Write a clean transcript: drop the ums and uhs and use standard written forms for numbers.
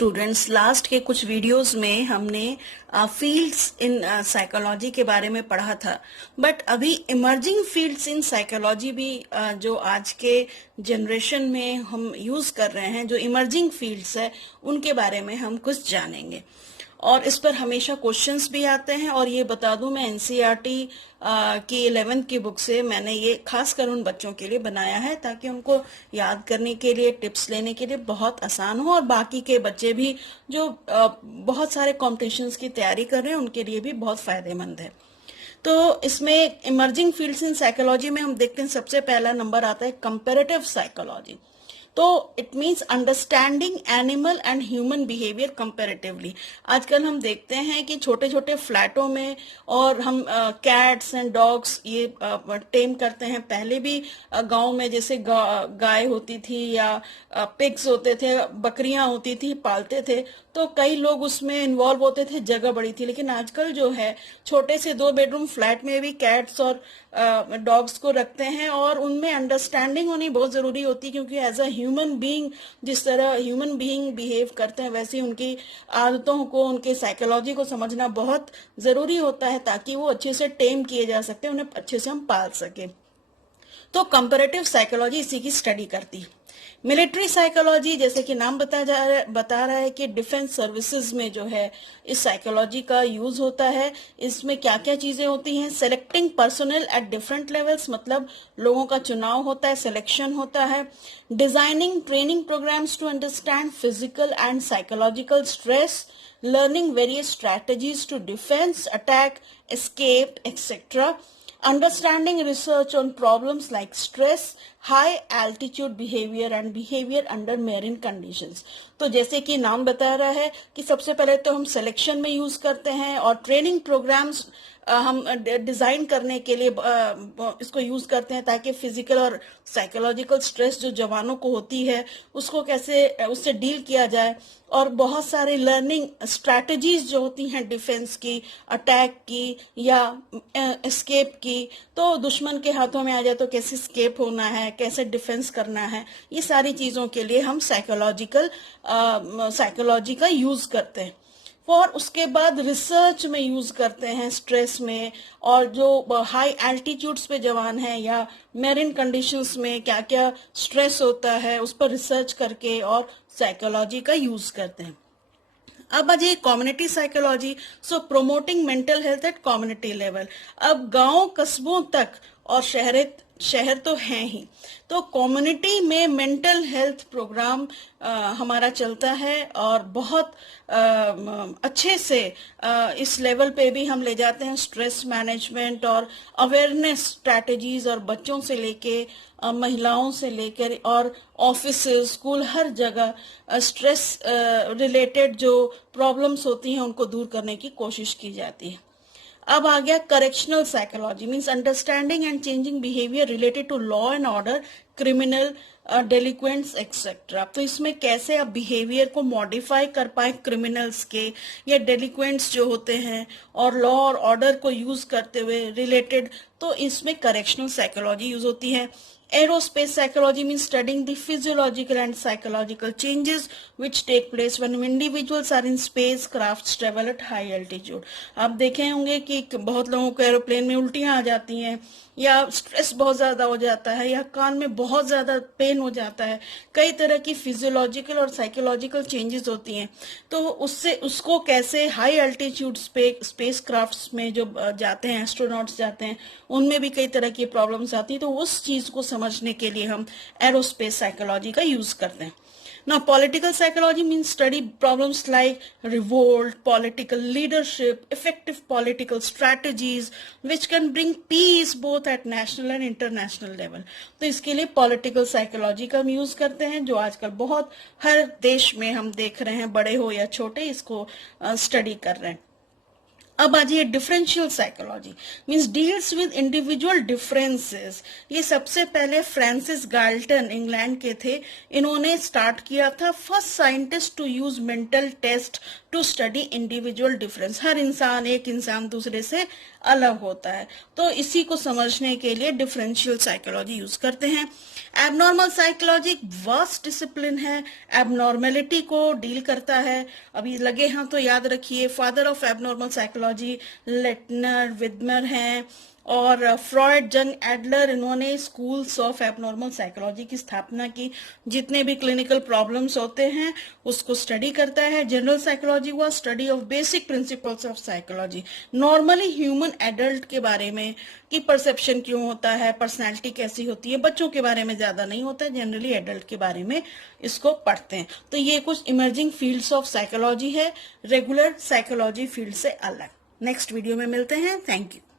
Students, last के कुछ videos में हमने फील्ड्स इन साइकोलॉजी के बारे में पढ़ा था, बट अभी इमर्जिंग फील्ड्स इन साइकोलॉजी भी जो आज के जनरेशन में हम यूज कर रहे हैं, जो इमर्जिंग फील्ड्स है उनके बारे में हम कुछ जानेंगे। और इस पर हमेशा क्वेश्चंस भी आते हैं। और ये बता दूं, मैं एनसीईआरटी की 11th की बुक से मैंने ये खास कर उन बच्चों के लिए बनाया है ताकि उनको याद करने के लिए, टिप्स लेने के लिए बहुत आसान हो, और बाकी के बच्चे भी जो बहुत सारे कॉम्पिटिशन्स की तैयारी कर रहे हैं उनके लिए भी बहुत फायदेमंद है। तो इसमें इमर्जिंग फील्ड्स इन साइकोलॉजी में हम देखते हैं सबसे पहला नंबर आता है कंपैरेटिव साइकोलॉजी। तो it means understanding animal and human behaviour comparatively. आजकल हम देखते हैं कि छोटे छोटे फ्लैटों में और हम कैट्स एंड डॉग्स ये टेम करते हैं। पहले भी गांव में जैसे गाय होती थी या पिग्स होते थे, बकरियां होती थी, पालते थे, तो कई लोग उसमें इन्वॉल्व होते थे, जगह बड़ी थी। लेकिन आजकल जो है छोटे से 2 बेडरूम फ्लैट में भी कैट्स और डॉग्स को रखते हैं, और उनमें अंडरस्टैंडिंग होनी बहुत जरूरी होती है, क्योंकि एज अ ह्यूमन बीइंग जिस तरह ह्यूमन बीइंग बिहेव करते हैं वैसे उनकी आदतों को, उनके साइकोलॉजी को समझना बहुत जरूरी होता है ताकि वो अच्छे से टेम किए जा सकते हैं, उन्हें अच्छे से हम पाल सके। तो कंपैरेटिव साइकोलॉजी इसी की स्टडी करती है। मिलिट्री साइकोलॉजी, जैसे कि नाम बता रहा है कि डिफेंस सर्विसेज में जो है इस साइकोलॉजी का यूज होता है। इसमें क्या क्या चीजें होती हैं? Selecting personnel at different levels, मतलब लोगों का चुनाव होता है, सिलेक्शन होता है। Designing training programs to understand physical and psychological stress, learning various strategies to defense, attack, escape, etc. Understanding research on problems like stress, high altitude behavior and behavior under marine conditions. तो जैसे कि नाम बता रहा है कि सबसे पहले तो हम सिलेक्शन में यूज करते हैं, और ट्रेनिंग प्रोग्राम्स हम डिजाइन करने के लिए इसको यूज करते हैं ताकि फिजिकल और साइकोलॉजिकल स्ट्रेस जो जवानों को होती है उसको कैसे उससे डील किया जाए। और बहुत सारे लर्निंग स्ट्रैटेजीज जो होती हैं डिफेंस की, अटैक की या एस्केप की, तो दुश्मन के हाथों में आ जाए तो कैसे एस्केप होना है, कैसे डिफेंस करना है, ये सारी चीजों के लिए हम साइकोलॉजी का यूज करते हैं। और उसके बाद रिसर्च में यूज करते हैं स्ट्रेस में, और जो हाई एल्टीट्यूड्स पे जवान है या मेरिन कंडीशंस में क्या क्या स्ट्रेस होता है उस पर रिसर्च करके और साइकोलॉजी का यूज करते हैं। अब आ जाइए community psychology. So promoting mental health at community level. अब गांव कस्बों तक और शहर तो हैं ही, तो कम्युनिटी में मेंटल हेल्थ प्रोग्राम हमारा चलता है, और बहुत अच्छे से इस लेवल पे भी हम ले जाते हैं स्ट्रेस मैनेजमेंट और अवेयरनेस स्ट्रैटेजीज, और बच्चों से लेके महिलाओं से लेकर और ऑफिस, स्कूल, हर जगह स्ट्रेस रिलेटेड जो प्रॉब्लम्स होती हैं उनको दूर करने की कोशिश की जाती है। अब आ गया correctional psychology, means understanding and changing behaviour related to law and order, criminal, delinquents etcetera. तो इसमें कैसे आप बिहेवियर को मॉडिफाई कर पाए क्रिमिनल्स के या डेलिक्वेंट्स जो होते हैं, और लॉ और ऑर्डर को यूज करते हुए रिलेटेड, तो इसमें करेक्शनल साइकोलॉजी यूज होती है। Aerospace psychology means studying the physiological and psychological changes which take place when individuals are in space crafts travel at high altitude. आप देखे होंगे कि बहुत लोगों को एरोप्लेन में उल्टियां आ जाती हैं, या स्ट्रेस बहुत ज्यादा हो जाता है, या कान में बहुत ज्यादा पेन हो जाता है, कई तरह की फिजियोलॉजिकल और साइकोलॉजिकल चेंजेस होती हैं। तो उसको कैसे हाई अल्टीट्यूड स्पेस क्राफ्ट्स में जो जाते हैं, एस्ट्रोनॉट्स जाते हैं, उनमें भी कई तरह की प्रॉब्लम्स आती है, तो उस चीज को समझने के लिए हम एरोस्पेस साइकोलॉजी का यूज करते हैं। Now, political psychology means study problems like revolt, political leadership, effective political strategies, which can bring peace both at national and international level. तो इसके लिए political psychology का हम यूज करते हैं, जो आजकल बहुत हर देश में हम देख रहे हैं, बड़े हो या छोटे, इसको स्टडी कर रहे हैं। अब आ जाइए differential psychology, means deals with individual differences. ये सबसे पहले फ्रांसिस गाल्टन इंग्लैंड के थे, इन्होंने स्टार्ट किया था, first scientist to use mental test to study individual difference. हर इंसान, एक इंसान दूसरे से अलग होता है, तो इसी को समझने के लिए डिफरेंशियल साइकोलॉजी यूज करते हैं। एबनॉर्मल साइकोलॉजी वास्ट डिसिप्लिन है, एबनॉर्मेलिटी को डील करता है। अभी लगे हैं तो याद रखिए, फादर ऑफ एबनॉर्मल साइकोलॉजी लेटनर, विदमर हैं, और फ्रॉयड, जंग एडलर, इन्होंने स्कूल्स ऑफ एबनॉर्मल साइकोलॉजी की स्थापना की। जितने भी क्लिनिकल प्रॉब्लम्स होते हैं उसको स्टडी करता है। General psychology was study of basic principles of psychology, normally human adult के बारे में, कि परसेप्शन क्यों होता है, पर्सनैलिटी कैसी होती है। बच्चों के बारे में ज्यादा नहीं होता है, जनरली एडल्ट के बारे में इसको पढ़ते हैं। तो ये कुछ इमर्जिंग फील्ड्स ऑफ साइकोलॉजी है, रेगुलर साइकोलॉजी फील्ड से अलग। नेक्स्ट वीडियो में मिलते हैं। Thank you.